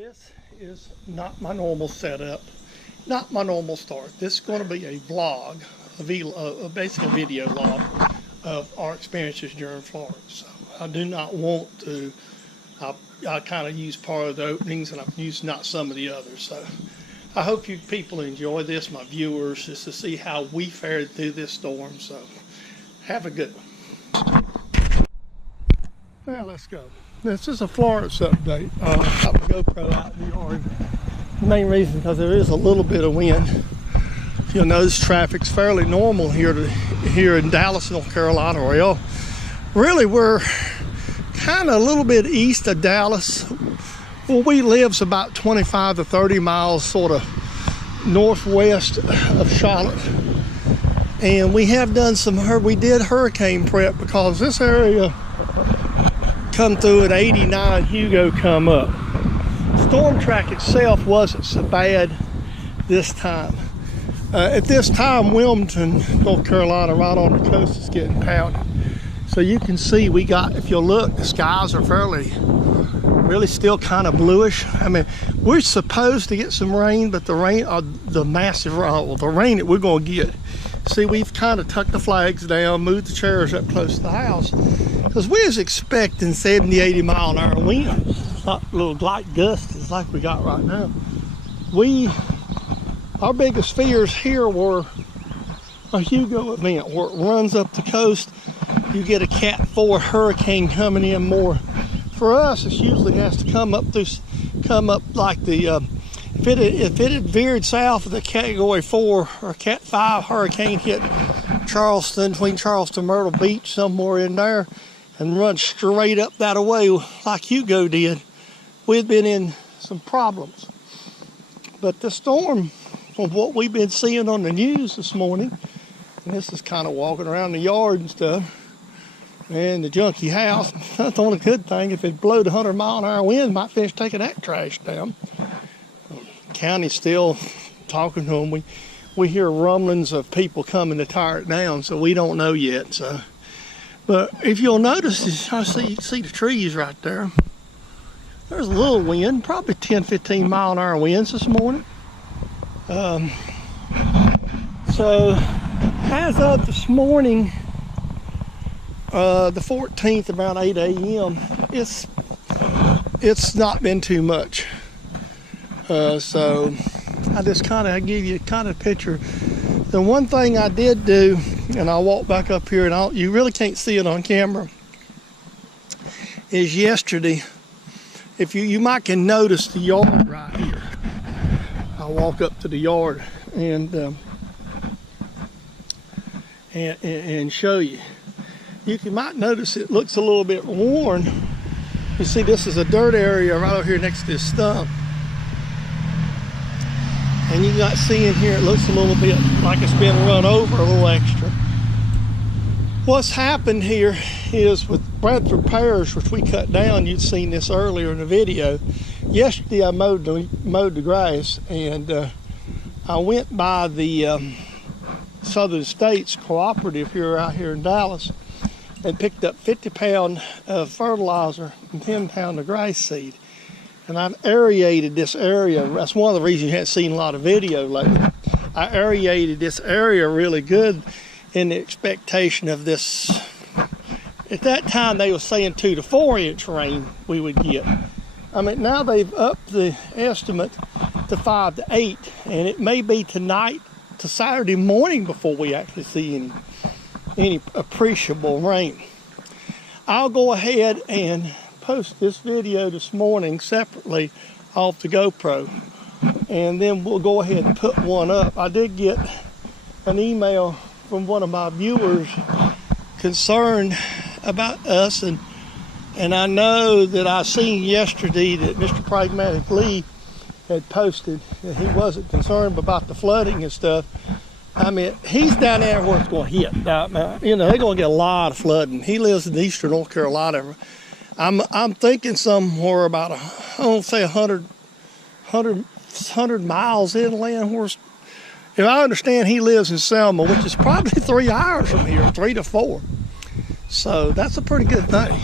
This is not my normal setup, not my normal start. This is going to be a vlog, basically a video log of our experiences during Florence. So I do not want to, I kind of use part of the openings and I've used not some of the others. So I hope you people enjoy this, my viewers, just to see how we fared through this storm. So have a good one. Well, let's go. This is a Florence update. I got my GoPro out in the yard. The main reason because there is a little bit of wind. You'll notice traffic's fairly normal here in Dallas, North Carolina. Well, really we're kind of a little bit east of Dallas. Well, we live's about 25 to 30 miles sort of northwest of Charlotte. And we have done we did hurricane prep because this area come through at 89, Hugo come up. Storm track itself wasn't so bad this time. At this time, Wilmington, North Carolina, right on the coast is getting pounded. So you can see we got, if you look, the skies are really still kind of bluish. I mean, we're supposed to get some rain, but the rain, the rain that we're going to get. See, we've kind of tucked the flags down, moved the chairs up close to the house, because we was expecting 70, 80 mile an hour winds, not little light gusts like we got right now. Our biggest fears here were a Hugo event where it runs up the coast. You get a Cat 4 hurricane coming in more. For us, it usually has to come up like the, if it had veered south of the Category 4 or Cat 5 hurricane hit Charleston, between Charleston and Myrtle Beach, somewhere in there, and run straight up that way like Hugo did, we'd been in some problems. But the storm, from what we've been seeing on the news this morning, and this is kind of walking around the yard and stuff, and the junky house, that's the only good thing. If it blowed 100 mile an hour wind, might finish taking that trash down. County's still talking to them. We hear rumblings of people coming to tear it down, so we don't know yet. So, but if you'll notice, I see the trees right there. There's a little wind, probably 10, 15 mile an hour winds this morning. So as of this morning, the 14th, about 8 a.m., it's not been too much. So I just I give you kind of a picture. The one thing I did do, and I'll walk back up here, and you really can't see it on camera, is yesterday, if you might can notice the yard right here. I'll walk up to the yard and show you. You might notice it looks a little bit worn. You see, this is a dirt area right over here next to this stump. And you got seeing here, it looks a little bit like it's been run over a little extra. What's happened here is with Bradford pears, which we cut down, you'd seen this earlier in the video. Yesterday I mowed the grass, and I went by the Southern States Cooperative out here in Dallas and picked up 50-pound of fertilizer and 10-pound of grass seed. And I've aerated this area. That's one of the reasons you haven't seen a lot of video lately. I aerated this area really good in the expectation of this. At that time, they were saying 2 to 4 inch rain we would get. I mean, now they've upped the estimate to 5 to 8, and it may be tonight to Saturday morning before we actually see any appreciable rain. I'll go ahead and post this video this morning separately off the GoPro, and then we'll go ahead and put one up. I did get an email from one of my viewers concerned about us, and I know that I seen yesterday that Mr. Pragmatic Lee had posted that he wasn't concerned about the flooding and stuff. I mean, he's down there where it's going to hit. You know, they're going to get a lot of flooding. He lives in eastern North Carolina. I'm thinking somewhere about, I don't say 100 miles inland. If I understand, he lives in Selma, which is probably 3 hours from here, 3 to 4. So that's a pretty good thing.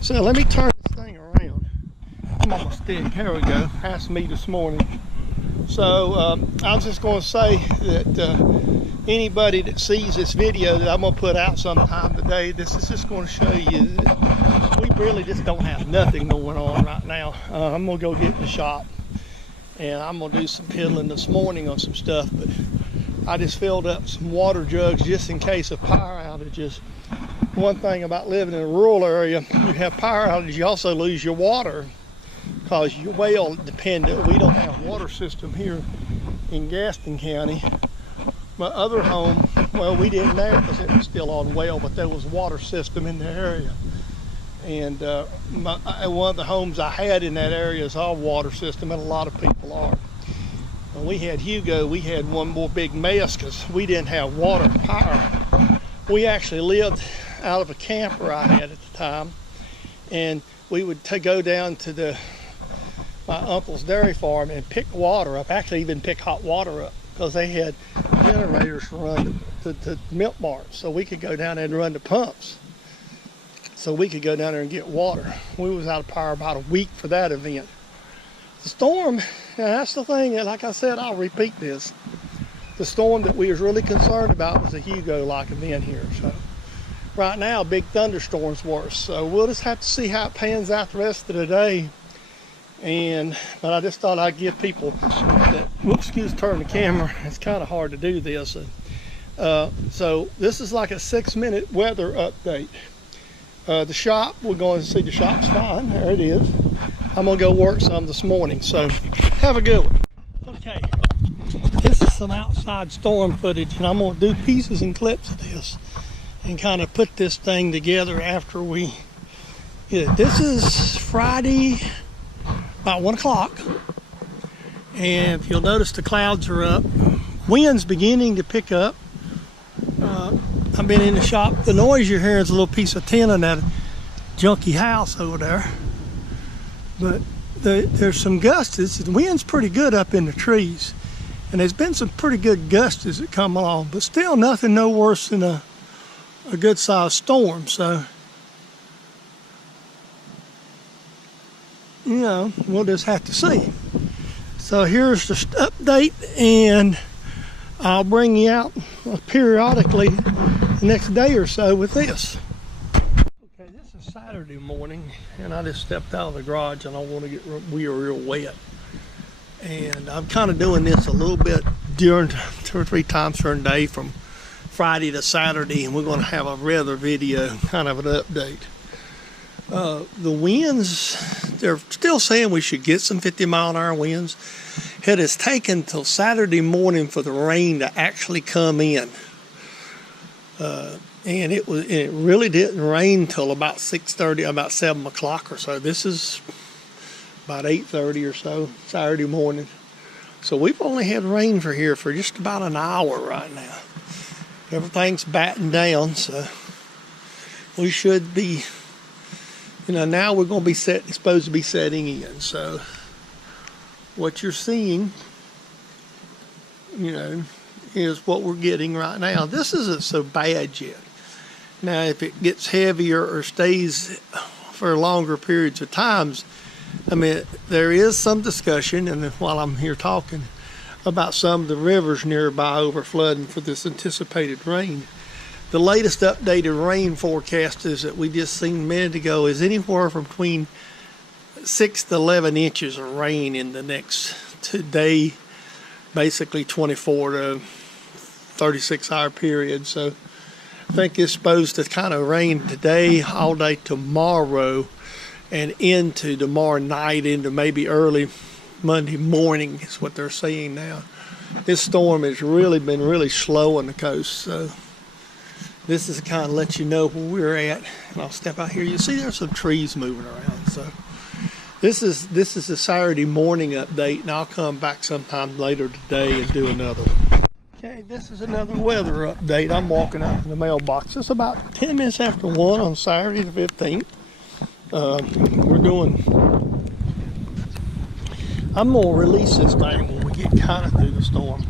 So let me turn this thing around. I'm almost stick. Here we go. Asked me this morning. So I was just going to say that anybody that sees this video that I'm going to put out sometime today, this is just going to show you that we really just don't have nothing going on right now. I'm going to go get in the shop and I'm going to do some piddling this morning on some stuff, but I just filled up some water jugs just in case of power outages. One thing about living in a rural area, you have power outages, you also lose your water because your well dependent. We don't have a water system here in Gaston County. My other home, well, we didn't there because it was still on well, but there was a water system in the area. And one of the homes I had in that area is our water system, and a lot of people are. When we had Hugo, we had one more big mess because we didn't have water power. We actually lived out of a camper I had at the time, and we would go down to my uncle's dairy farm and pick water up, actually even pick hot water up, because they had generators to run to milk barns, so we could go down there and run the pumps, so we could go down there and get water. We was out of power about a week for that event. The storm, and that's the thing, that, like I said, I'll repeat this, the storm that we was really concerned about was a Hugo-like event here. So right now, big thunderstorm's worse, so we'll just have to see how it pans out the rest of the day. But I just thought I'd give people that, whoops, turn the camera. It's kind of hard to do this. So this is like a 6-minute weather update. The shop, we're going to see the shop's fine. There it is. I'm going to go work some this morning. So have a good one. Okay, this is some outside storm footage, and I'm going to do pieces and clips of this and kind of put this thing together after we get it. This is Friday, about 1 o'clock, and if you'll notice, the clouds are up. Wind's beginning to pick up. I've been in the shop. The noise you're hearing is a little piece of tin in that junky house over there. But there's some gusts. The wind's pretty good up in the trees, and there's been some pretty good gusts that come along, but still nothing no worse than a good sized storm. So, you know, we'll just have to see. So here's the update, and I'll bring you out periodically the next day or so with this. Okay, this is Saturday morning, and I just stepped out of the garage and I want to get real wet. And I'm kind of doing this a little bit during 2 or 3 times during the day from Friday to Saturday, and we're going to have a weather video, kind of an update. The winds, they're still saying we should get some 50-mile-an-hour winds. It has taken till Saturday morning for the rain to actually come in. And it really didn't rain till about 6:30, about 7 o'clock or so. This is about 8:30 or so Saturday morning. So we've only had rain for just about an hour right now. Everything's batting down, so we should be, you know, now we're going to be supposed to be setting in. So what you're seeing, you know, is what we're getting right now. This isn't so bad yet. Now, if it gets heavier or stays for longer periods of times, I mean, there is some discussion, and while I'm here talking, about some of the rivers nearby overflooding for this anticipated rain. The latest updated rain forecast is that we just seen a minute ago is anywhere from between 6 to 11 inches of rain in the next today, basically 24 to 36-hour period. So I think it's supposed to kind of rain today, all day tomorrow, and into tomorrow night, into maybe early Monday morning is what they're saying now. This storm has really been really slow on the coast, so this is kind of let you know where we're at. And I'll step out here. You see there's some trees moving around. So this is the Saturday morning update, and I'll come back sometime later today and do another one. Okay, this is another weather update. I'm walking out to the mailbox. It's about 10 minutes after 1 on Saturday the 15th. I'm going to release this thing when we get kind of through the storm.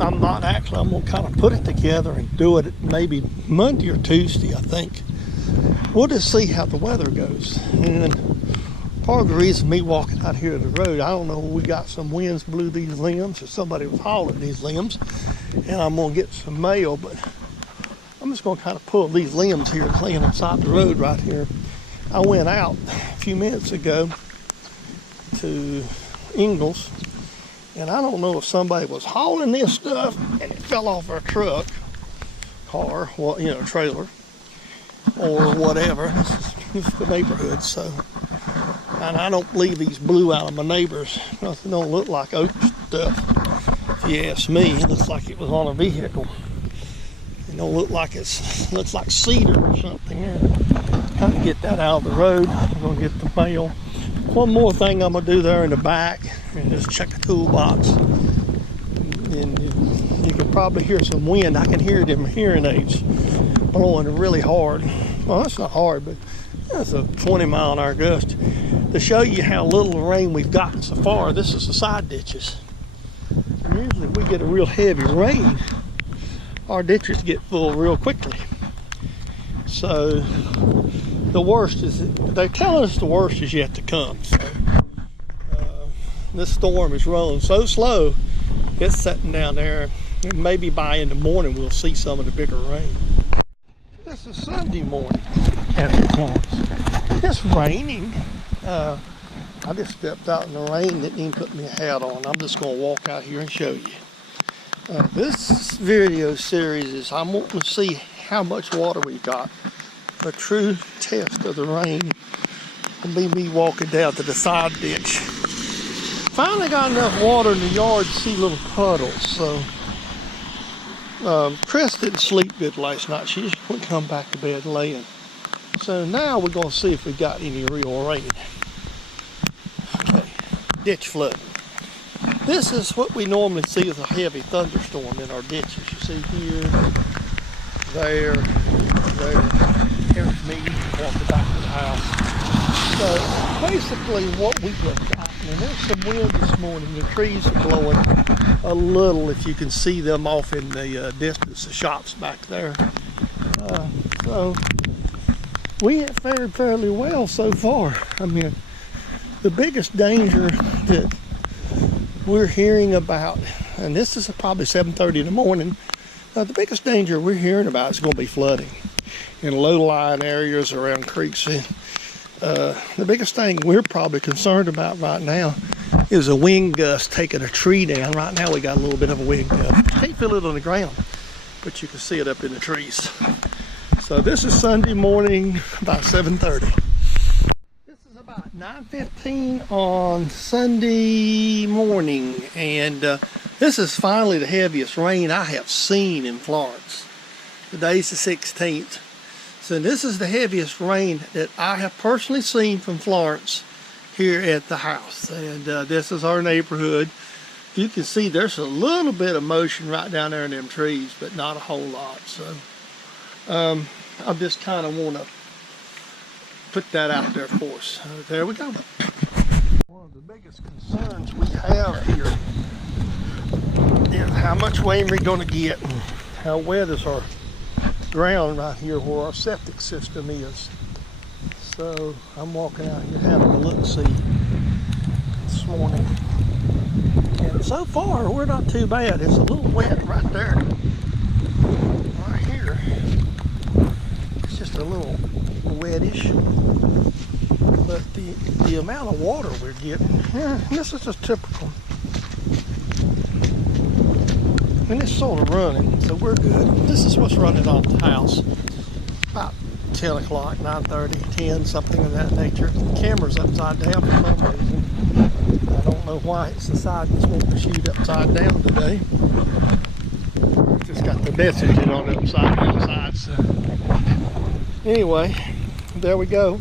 I'm going to kind of put it together and do it maybe Monday or Tuesday, I think. We'll just see how the weather goes. And part of the reason me walking out here to the road, I don't know, we got some winds blew these limbs or somebody was hauling these limbs, and I'm gonna get some mail, but I'm just gonna kind of pull these limbs here laying inside the road right here. I went out a few minutes ago to Ingles, and I don't know if somebody was hauling this stuff and it fell off our truck, car, well, you know, trailer, or whatever. This is the neighborhood, so. And I don't believe these blew out of my neighbor's. Nothing don't look like oak stuff. If you ask me, it looks like it was on a vehicle. It don't look like looks like cedar or something. Kind of get that out of the road. I'm gonna get the mail. One more thing I'm gonna do there in the back and just check the toolbox. And you can probably hear some wind. I can hear it in my hearing aids blowing really hard. Well, that's not hard, but that's a 20-mile-an-hour gust. To show you how little rain we've gotten so far, this is the side ditches. Usually if we get a real heavy rain, our ditches get full real quickly. So the worst is, they're telling us the worst is yet to come. So this storm is rolling so slow, it's setting down there. And maybe by in the morning we'll see some of the bigger rain. This is Sunday morning at Florence. It's raining. I just stepped out in the rain, didn't even put me a hat on. I'm just going to walk out here and show you. This video series is, I'm wanting to see how much water we've got. A true test of the rain will be me walking down to the side ditch. Finally got enough water in the yard to see little puddles. So Chris didn't sleep good last night. She just wouldn't come back to bed laying. So now we're going to see if we got any real rain. Okay, ditch flooding. This is what we normally see as a heavy thunderstorm in our ditches. You see here, there. Here's me walking back to the house. So basically what we have gotten, and there's some wind this morning. The trees are blowing a little, if you can see them off in the distance, the shops back there. So we have fared fairly well so far. I mean, the biggest danger that we're hearing about, and this is probably 7:30 in the morning, the biggest danger we're hearing about is going to be flooding in low-lying areas around creeks. The biggest thing we're probably concerned about right now is a wind gust taking a tree down. Right now we got a little bit of a wind gust. You can't feel it on the ground, but you can see it up in the trees. So this is Sunday morning, about 7:30. This is about 9:15 on Sunday morning, and this is finally the heaviest rain I have seen in Florence. Today's the 16th. So this is the heaviest rain that I have personally seen from Florence here at the house. And this is our neighborhood. You can see there's a little bit of motion right down there in them trees, but not a whole lot. So I just kind of want to put that out there for us. There we go. One of the biggest concerns we have here is how much rain we're going to get and how wet is our ground right here where our septic system is. So I'm walking out here having a look-see this morning, and so far we're not too bad. It's a little wet right there, right here. It's just a little wettish, but the amount of water we're getting, this is just typical. And it's sort of running, so we're good. This is what's running off the house. About 10 o'clock, 9:30, 10, something of that nature. The camera's upside down for some reason. I don't know why it's decided it's wanting to shoot upside down today. Just got the messaging on the upside down side. So anyway, there we go.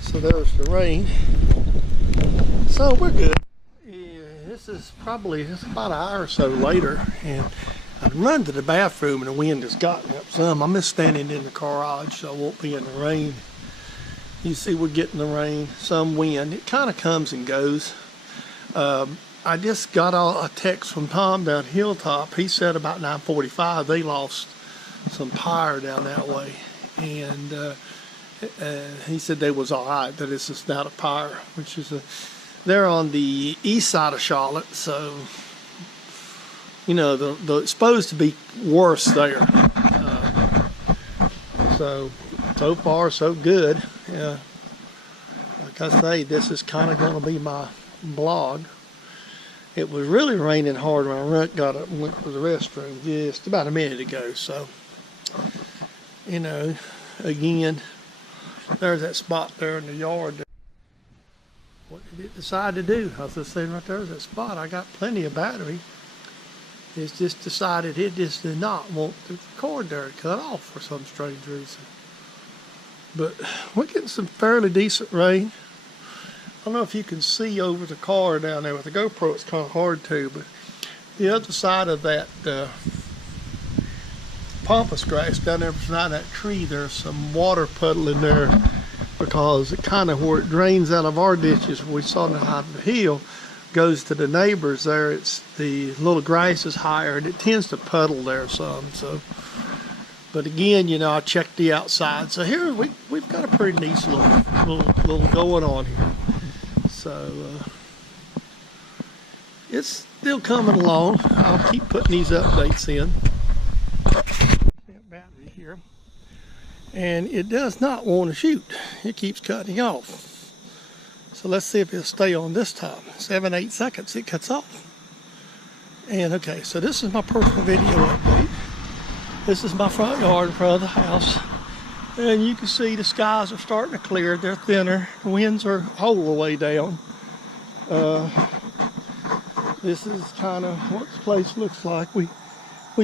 So there's the rain. So we're good. This is probably just about an hour or so later, and I run to the bathroom and the wind has gotten up some. I'm just standing in the garage, so I won't be in the rain. You see we're getting the rain, some wind. It kind of comes and goes. I just got a text from Tom down Hilltop. He said about 9:45 they lost some power down that way, and he said they was all right, that it's just not a pyre, which is they're on the east side of Charlotte, so you know it's supposed to be worse there. So far so good. Yeah, like I say, this is kind of going to be my blog. It was really raining hard when I went to the restroom just about a minute ago. So, you know, again, there's that spot there in the yard. What did it decide to do? I was just saying right there's that spot. I got plenty of battery. It's just decided it just did not want the cord there to cut off for some strange reason. But we're getting some fairly decent rain. I don't know if you can see over the car down there with the GoPro. It's kind of hard to, but the other side of that pampas grass down there beside that tree, there's some water puddling there because it kind of where it drains out of our ditches we saw on the side of the hill goes to the neighbors there. It's the little grass is higher and it tends to puddle there some. So, but again, you know, I checked the outside. So here we've got a pretty nice little going on here. So it's still coming along. I'll keep putting these updates in. Battery here, and it does not want to shoot. It keeps cutting off. So let's see if it'll stay on this time. 7-8 seconds it cuts off. And okay, so this is my personal video update. This is my front yard in front of the house. And you can see the skies are starting to clear. They're thinner. The winds are all the way down. This is kind of what the place looks like. We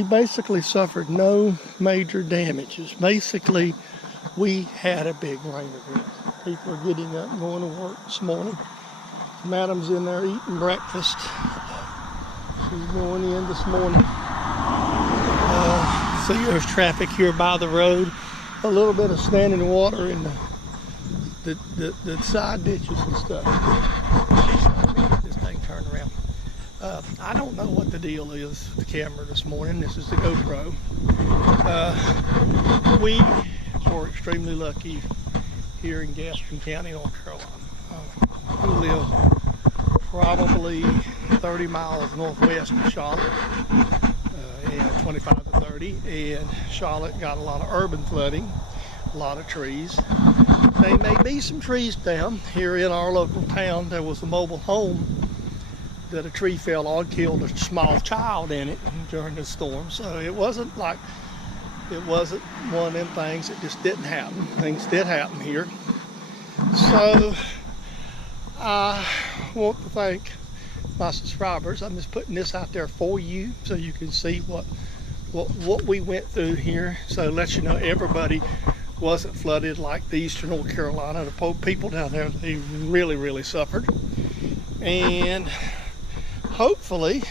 basically suffered no major damages. Basically, we had a big rain event. People are getting up and going to work this morning. Madam's in there eating breakfast. She's going in this morning. See, there's traffic here by the road. A little bit of standing water in the side ditches and stuff. Get this thing turned around. I don't know what the deal is with the camera this morning. This is the GoPro. We are extremely lucky here in Gaston County, North Carolina. We live probably 30 miles northwest of Charlotte, and 25 to 30, and Charlotte got a lot of urban flooding, a lot of trees. There may be some trees down here in our local town. There was a mobile home that a tree fell on, killed a small child in it during the storm. So it wasn't one of them things that just didn't happen. Things did happen here. So I want to thank my subscribers. I'm just putting this out there for you so you can see what we went through here. So let you know everybody wasn't flooded like the eastern North Carolina. The people down there, they really, really suffered. And hopefully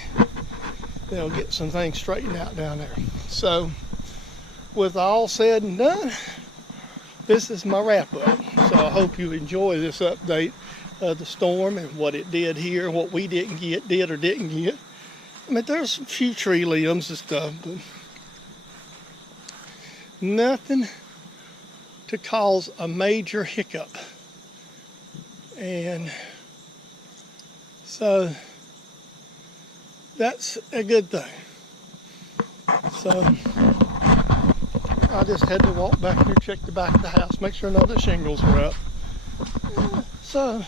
they'll get some things straightened out down there. So with all said and done, this is my wrap up. So I hope you enjoy this update of the storm and what it did here, what we did or didn't get. I mean, there's a few tree limbs and stuff, but nothing to cause a major hiccup. And so that's a good thing. So I just had to walk back here, check the back of the house, make sure none of the shingles were up. So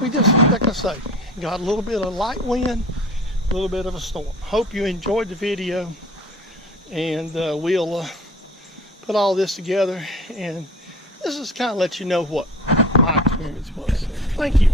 we just, like I say, got a little bit of light wind, a little bit of a storm. Hope you enjoyed the video, and we'll put all this together, and this is kind of let you know what my experience was. Thank you.